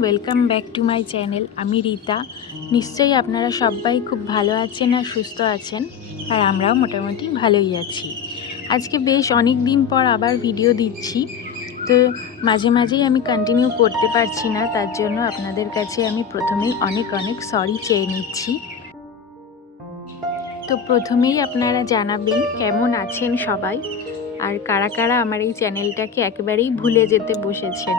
Welcome back to my channel আমি রীতা। নিশ্চয়ই আপনারা সবাই খুব ভালো আছেন আর সুস্থ আছেন, আর আমরাও মোটামুটি ভালোই আছি। আজকে বেশ অনেক দিন পর আবার ভিডিও দিচ্ছি। তো মাঝে মাঝেই আমি কন্টিনিউ করতে পারছি না, তার জন্য আপনাদের কাছে আমি প্রথমেই অনেক অনেক সরি চেয়ে নিচ্ছি। তো প্রথমেই আপনারা জানাবেন কেমন আছেন সবাই, আর কারা কারা আমার এই চ্যানেলটাকে একেবারেই ভুলে যেতে বসেছেন।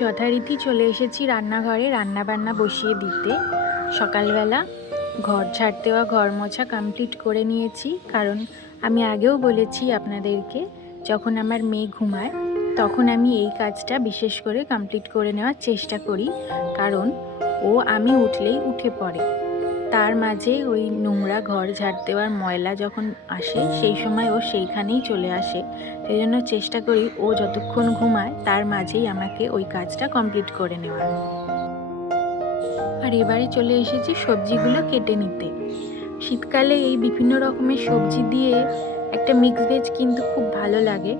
যথারীতি চলে এসেছি রান্নাঘরে রান্না বান্না বসিয়ে দিতে। সকালবেলা ঘর ঝাড় দেওয়া, ঘর মোছা কমপ্লিট করে নিয়েছি। কারণ আমি আগেও বলেছি আপনাদেরকে, যখন আমার মেয়ে ঘুমায়, তখন আমি এই কাজটা বিশেষ করে কমপ্লিট করে নেওয়ার চেষ্টা করি। কারণ ও আমি উঠলেই উঠে পড়ে। তার মাঝে ওই নোংরা ঘর ঝাড় দেওয়ার ময়লা যখন আসে, সেই সময় ও সেইখানেই চলে আসে। সেই জন্য চেষ্টা করি ও যতক্ষণ ঘুমায়, তার মাঝেই আমাকে ওই কাজটা কমপ্লিট করে নেওয়ার। আর এবারে চলে এসেছি সবজিগুলো কেটে নিতে। শীতকালে এই বিভিন্ন রকমের সবজি দিয়ে একটা মিক্স ভেজ কিন্তু খুব ভালো লাগে।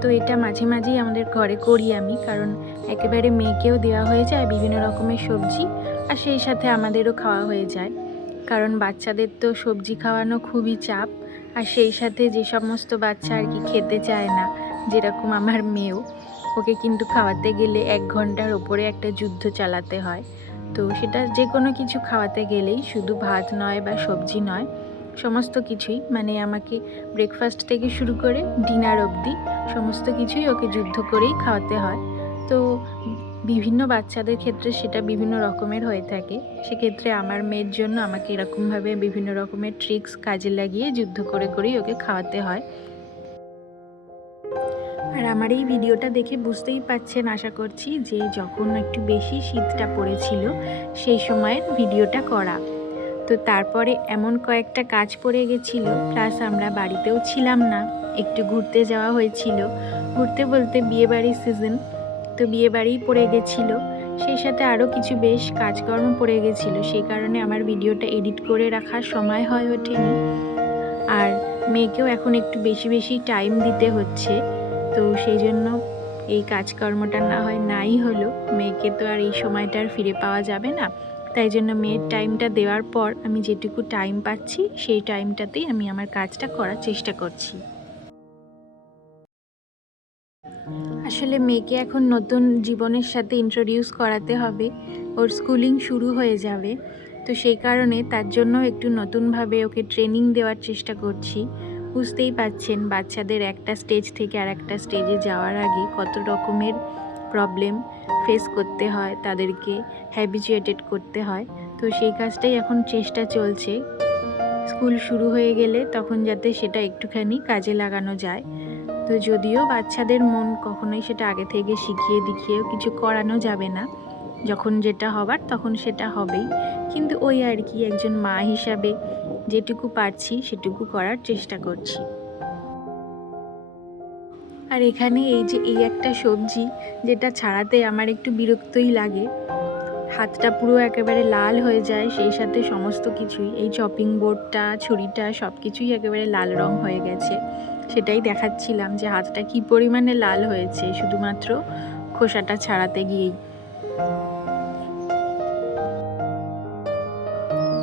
তো এটা মাঝে মাঝেই আমাদের ঘরে করি আমি, কারণ একেবারে মেয়েকেও দেওয়া হয়ে যায় বিভিন্ন রকমের সবজি, আর সেই সাথে আমাদেরও খাওয়া হয়ে যায়। কারণ বাচ্চাদের তো সবজি খাওয়ানো খুবই চাপ, আর সেই সাথে যে সমস্ত বাচ্চা আর কি খেতে চায় না, যেরকম আমার মেয়েও, ওকে কিন্তু খাওয়াতে গেলে এক ঘণ্টার ওপরে একটা যুদ্ধ চালাতে হয়। তো সেটা যে কোনো কিছু খাওয়াতে গেলেই শুধু ভাত নয় বা সবজি নয়, সমস্ত কিছুই মানে আমাকে ব্রেকফাস্ট থেকে শুরু করে ডিনার অবধি সমস্ত কিছুই ওকে যুদ্ধ করেই খাওয়াতে হয়। তো বিভিন্ন বাচ্চাদের ক্ষেত্রে সেটা বিভিন্ন রকমের হয়ে থাকে। সেক্ষেত্রে আমার মেয়ের জন্য আমাকে এরকমভাবে বিভিন্ন রকমের ট্রিক্স কাজে লাগিয়ে যুদ্ধ করে করেই ওকে খাওয়াতে হয়। আর আমার এই ভিডিওটা দেখে বুঝতেই পাচ্ছেন, আশা করছি যে যখন একটু বেশি শীতটা পড়েছিল, সেই সময়ের ভিডিওটা করা। তো তারপরে এমন কয়েকটা কাজ পড়ে গেছিল প্লাস আমরা বাড়িতেও ছিলাম না। একটু ঘুরতে যাওয়া হয়েছিল। ঘুরতে বলতে বিয়েবাড়ির সিজন তো বিয়ে বিয়েবাড়িই পড়ে গেছিল। সেই সাথে আরও কিছু বেশ কাজকর্ম পড়ে গেছিল। সেই কারণে আমার ভিডিওটা এডিট করে রাখার সময় হয় ওঠেনি। আর মেয়েকেও এখন একটু বেশি বেশি টাইম দিতে হচ্ছে। তো সেই জন্য এই কাজকর্মটা না হয় নাই হলো। মেয়েকে তো আর এই সময়টা আর ফিরে পাওয়া যাবে না। তাই জন্য মেয়ের টাইমটা দেওয়ার পর আমি যেটুকু টাইম পাচ্ছি, সেই টাইমটাতেই আমি আমার কাজটা করার চেষ্টা করছি। আসলে মেয়েকে এখন নতুন জীবনের সাথে ইন্ট্রোডিউস করাতে হবে। ওর স্কুলিং শুরু হয়ে যাবে। তো সেই কারণে তার জন্য একটু নতুনভাবে ওকে ট্রেনিং দেওয়ার চেষ্টা করছি। বুঝতেই পাচ্ছেন, বাচ্চাদের একটা স্টেজ থেকে আর একটা স্টেজে যাওয়ার আগে কত রকমের প্রবলেম ফেস করতে হয়, তাদেরকে হ্যাবিচুয়েটেড করতে হয়। তো সেই কাজটাই এখন চেষ্টা চলছে। স্কুল শুরু হয়ে গেলে তখন যাতে সেটা একটুখানি কাজে লাগানো যায়। তো যদিও বাচ্চাদের মন কখনোই সেটা আগে থেকে শিখিয়ে দেখিয়েও কিছু করানো যাবে না। যখন যেটা হবার তখন সেটা হবেই। কিন্তু ওই আর কি একজন মা হিসাবে যেটুকু পারছি সেটুকু করার চেষ্টা করছি। আর এখানে এই যে এই একটা সবজি যেটা ছাড়াতে আমার একটু বিরক্তই লাগে। হাতটা পুরো একেবারে লাল হয়ে যায় সেই সাথে সমস্ত কিছুই। এই চপিং বোর্ডটা ছুরিটা সব কিছুই একেবারে লাল রং হয়ে গেছে। সেটাই দেখাচ্ছিলাম যে হাতটা কি পরিমাণে লাল হয়েছে, শুধুমাত্র খোসাটা ছাড়াতে গিয়েই।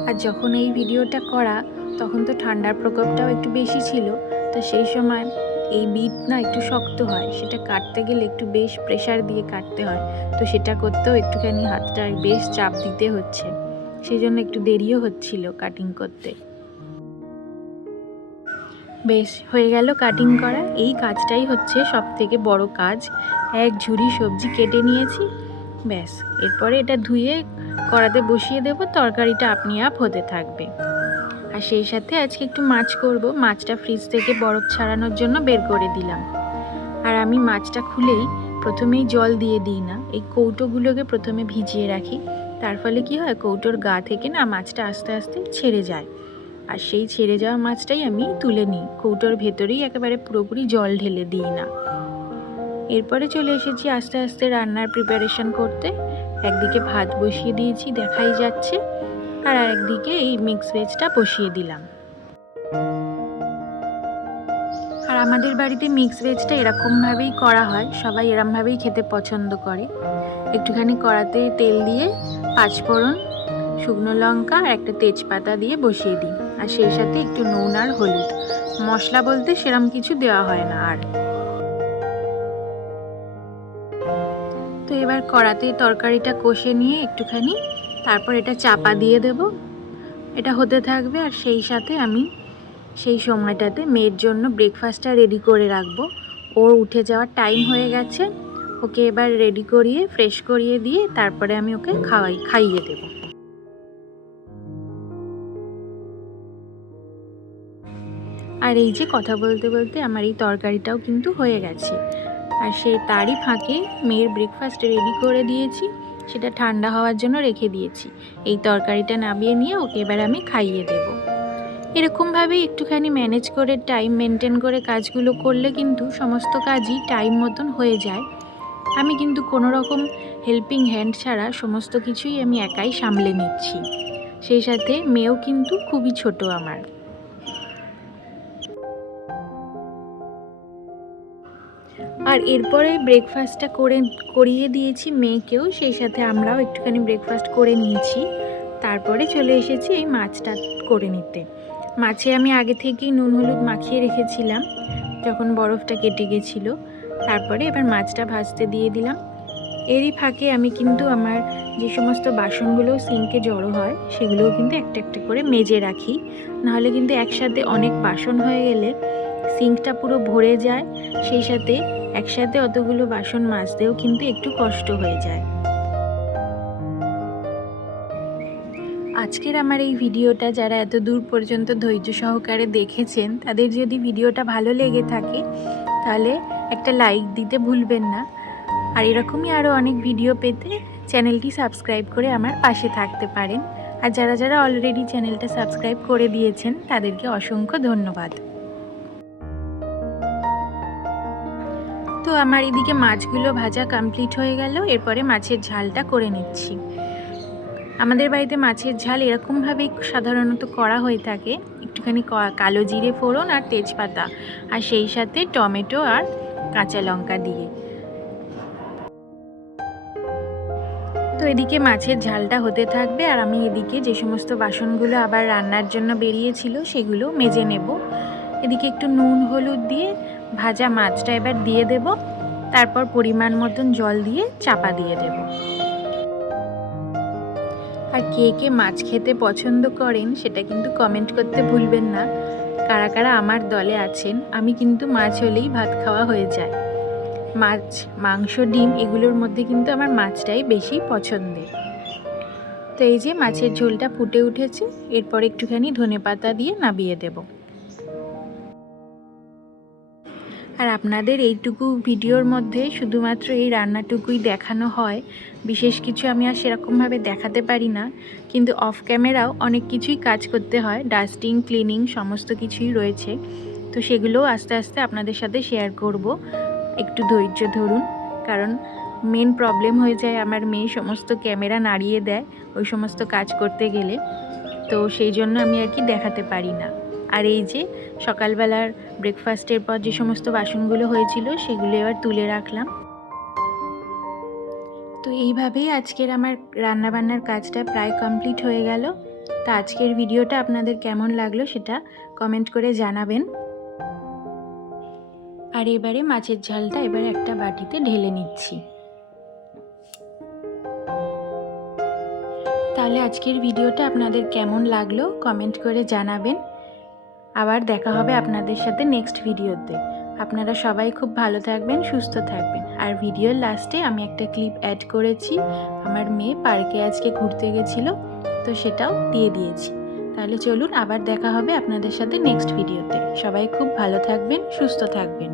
আর যখন এই ভিডিওটা করা, তখন তো ঠান্ডার প্রকোপটাও একটু বেশি ছিল, তো সেই সময় এই বিট না একটু শক্ত হয়, সেটা কাটতে গেলে একটু বেশ প্রেশার দিয়ে কাটতে হয়, তো সেটা করতেও একটুখানি হাতটা বেশ চাপ দিতে হচ্ছে। সেই জন্য একটু দেরিও হচ্ছিল কাটিং করতে। বেশ, হয়ে গেল কাটিং করা। এই কাজটাই হচ্ছে সব থেকে বড় কাজ। এক ঝুড়ি সবজি কেটে নিয়েছি। ব্যাস, এরপরে এটা ধুয়ে কড়াতে বসিয়ে দেব, তরকারিটা আপনি আপ হতে থাকবে। আর সেই সাথে আজকে একটু মাছ করব। মাছটা ফ্রিজ থেকে বরফ ছাড়ানোর জন্য বের করে দিলাম। আর আমি মাছটা খুলেই প্রথমেই জল দিয়ে দিই না। এই কৌটোগুলোকে প্রথমে ভিজিয়ে রাখি। তার ফলে কি হয়, কৌটোর গা থেকে না মাছটা আস্তে আস্তে ছেড়ে যায়। আর সেই ছেড়ে যাওয়া মাছটাই আমি তুলে নিই। কৌটোর ভেতরেই একেবারে পুরোপুরি জল ঢেলে দিই না। এরপরে চলে এসেছি আস্তে আস্তে রান্নার প্রিপারেশন করতে। একদিকে ভাত বসিয়ে দিয়েছি, দেখাই যাচ্ছে। আর একদিকে এই মিক্স ভেজটা বসিয়ে দিলাম। আর আমাদের বাড়িতে মিক্স ভেজটা এরকমভাবেই করা হয়। সবাই এরমভাবেই খেতে পছন্দ করে। একটুখানি কড়াতে তেল দিয়ে পাঁচফোড়ন, শুকনো লঙ্কা আর একটা তেজপাতা দিয়ে বসিয়ে দিই। আর সেই সাথে একটু নুন আর হলুদ। মশলা বলতে সেরম কিছু দেওয়া হয় না আর। তো এবার কড়াতে তরকারিটা কষে নিয়ে একটুখানি, তারপর এটা চাপা দিয়ে দেব। এটা হতে থাকবে আর সেই সাথে আমি সেই সময়টাতে মেয়ের জন্য ব্রেকফাস্টটা রেডি করে রাখব। ওর উঠে যাওয়ার টাইম হয়ে গেছে। ওকে এবার রেডি করিয়ে ফ্রেশ করিয়ে দিয়ে তারপরে আমি ওকে খাওয়াই, খাইয়ে দেবো। আর এই যে কথা বলতে বলতে আমার এই তরকারিটাও কিন্তু হয়ে গেছে। আর সেই তারই ফাঁকে মেয়ের ব্রেকফাস্ট রেডি করে দিয়েছি, সেটা ঠান্ডা হওয়ার জন্য রেখে দিয়েছি। এই তরকারিটা নামিয়ে নিয়ে ওকে এবার আমি খাইয়ে দেব। এরকমভাবেই একটুখানি ম্যানেজ করে টাইম মেনটেন করে কাজগুলো করলে কিন্তু সমস্ত কাজই টাইম মতন হয়ে যায়। আমি কিন্তু কোনো রকম হেল্পিং হ্যান্ড ছাড়া সমস্ত কিছুই আমি একাই সামলে নিচ্ছি। সেই সাথে মেয়েও কিন্তু খুবই ছোট আমার। আর এরপরে ব্রেকফাস্টটা করে, করিয়ে দিয়েছি মেয়েকেও, সেই সাথে আমরাও একটুখানি ব্রেকফাস্ট করে নিয়েছি। তারপরে চলে এসেছি এই মাছটা করে নিতে। মাছে আমি আগে থেকেই নুন হলুদ মাখিয়ে রেখেছিলাম, যখন বরফটা কেটে গেছিল। তারপরে এবার মাছটা ভাজতে দিয়ে দিলাম। এরই ফাঁকে আমি কিন্তু আমার যে সমস্ত বাসনগুলো সিঙ্কে জড়ো হয়, সেগুলোও কিন্তু একটা একটা করে মেজে রাখি। নাহলে কিন্তু একসাথে অনেক বাসন হয়ে গেলে সিঙ্কটা পুরো ভরে যায়, সেই সাথে একসাথে অতগুলো বাসন মাজতেও কিন্তু একটু কষ্ট হয়ে যায়। আজকের আমার এই ভিডিওটা যারা এত দূর পর্যন্ত ধৈর্য সহকারে দেখেছেন, তাদের যদি ভিডিওটা ভালো লেগে থাকে, তাহলে একটা লাইক দিতে ভুলবেন না। আর এরকমই আরও অনেক ভিডিও পেতে চ্যানেলটি সাবস্ক্রাইব করে আমার পাশে থাকতে পারেন। আর যারা যারা অলরেডি চ্যানেলটা সাবস্ক্রাইব করে দিয়েছেন, তাদেরকে অসংখ্য ধন্যবাদ। তো আমার এদিকে মাছগুলো ভাজা কমপ্লিট হয়ে গেল, এরপরে মাছের ঝালটা করে নিচ্ছি। আমাদের বাড়িতে মাছের ঝাল এরকমভাবেই সাধারণত করা হয়ে থাকে। একটুখানি কালো জিরে ফোড়ন আর তেজপাতা, আর সেই সাথে টমেটো আর কাঁচা লঙ্কা দিয়ে। তো এদিকে মাছের ঝালটা হতে থাকবে, আর আমি এদিকে যে সমস্ত বাসনগুলো আবার রান্নার জন্য বেরিয়েছিল, সেগুলো মেজে নেব। এদিকে একটু নুন, হলুদ দিয়ে ভাজা মাছটা এবার দিয়ে দেব। তারপর পরিমাণ মতন জল দিয়ে চাপা দিয়ে দেব। আর কে কে মাছ খেতে পছন্দ করেন সেটা কিন্তু কমেন্ট করতে ভুলবেন না। কারা কারা আমার দলে আছেন, আমি কিন্তু মাছ হলেই ভাত খাওয়া হয়ে যায়। মাছ, মাংস, ডিম এগুলোর মধ্যে কিন্তু আমার মাছটাই বেশি পছন্দের। তো এই যে মাছের ঝোলটা ফুটে উঠেছে, এরপর একটুখানি ধনে পাতা দিয়ে নাবিয়ে দেবো। আর আপনাদের এইটুকু ভিডিওর মধ্যে শুধুমাত্র এই রান্নাটুকুই দেখানো হয়। বিশেষ কিছু আমি আর সেরকমভাবে দেখাতে পারি না। কিন্তু অফ ক্যামেরাও অনেক কিছুই কাজ করতে হয়। ডাস্টিং ক্লিনিং সমস্ত কিছুই রয়েছে। তো সেগুলোও আস্তে আস্তে আপনাদের সাথে শেয়ার করব। একটু ধৈর্য ধরুন। কারণ মেন প্রবলেম হয়ে যায় আমার মেয়ে সমস্ত ক্যামেরা নাড়িয়ে দেয় ওই সমস্ত কাজ করতে গেলে। তো সেই জন্য আমি আর কি দেখাতে পারি না। আর এই যে সকালবেলার ব্রেকফাস্টের পর যে সমস্ত বাসনগুলো হয়েছিল, সেগুলো এবার তুলে রাখলাম। তো এইভাবেই আজকের আমার রান্নাবান্নার কাজটা প্রায় কমপ্লিট হয়ে গেল। তা আজকের ভিডিওটা আপনাদের কেমন লাগল সেটা কমেন্ট করে জানাবেন। আর এবারে মাছের ঝালটা এবারে একটা বাটিতে ঢেলে নিচ্ছি। তাহলে আজকের ভিডিওটা আপনাদের কেমন লাগল কমেন্ট করে জানাবেন। আবার দেখা হবে আপনাদের সাথে নেক্সট ভিডিওতে আপনারা সবাই খুব ভালো থাকবেন, সুস্থ থাকবেন। আর ভিডিওর লাস্টে আমি একটা ক্লিপ অ্যাড করেছি। আমার মেয়ে পার্কে আজকে ঘুরতে গেছিল, তো সেটাও দিয়ে দিয়েছি। তাহলে চলুন আবার দেখা হবে আপনাদের সাথে নেক্সট ভিডিওতে সবাই খুব ভালো থাকবেন, সুস্থ থাকবেন।